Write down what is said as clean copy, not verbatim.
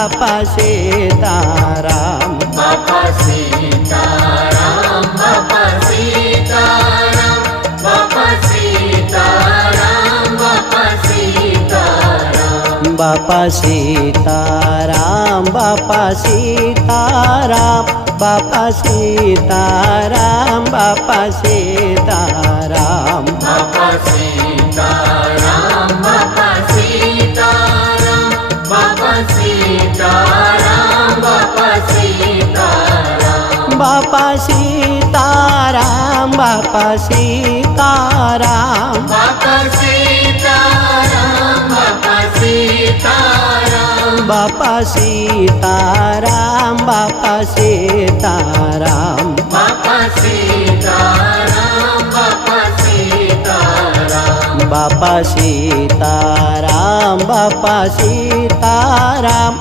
Bapa Sitaram. Bapa Sitaram, Bapa Sitaram, Bapa Sitaram, Bapa Sitaram. Bapa Sitaram, Bapa Sitaram, Bapa Sitaram, Bapa Sitaram. Bapa Sitaram, Bapa Sitaram, Bapa Sitaram, Bapa Sitaram. Bapa Sitaram, Bapa Sitaram, Bapa Sitaram, Bapa Sitaram. Bapa Sitaram, Bapa Sitaram. Bapa Sitaram, Bapa Sitaram. Bapa Sitaram, Bapa Sitaram,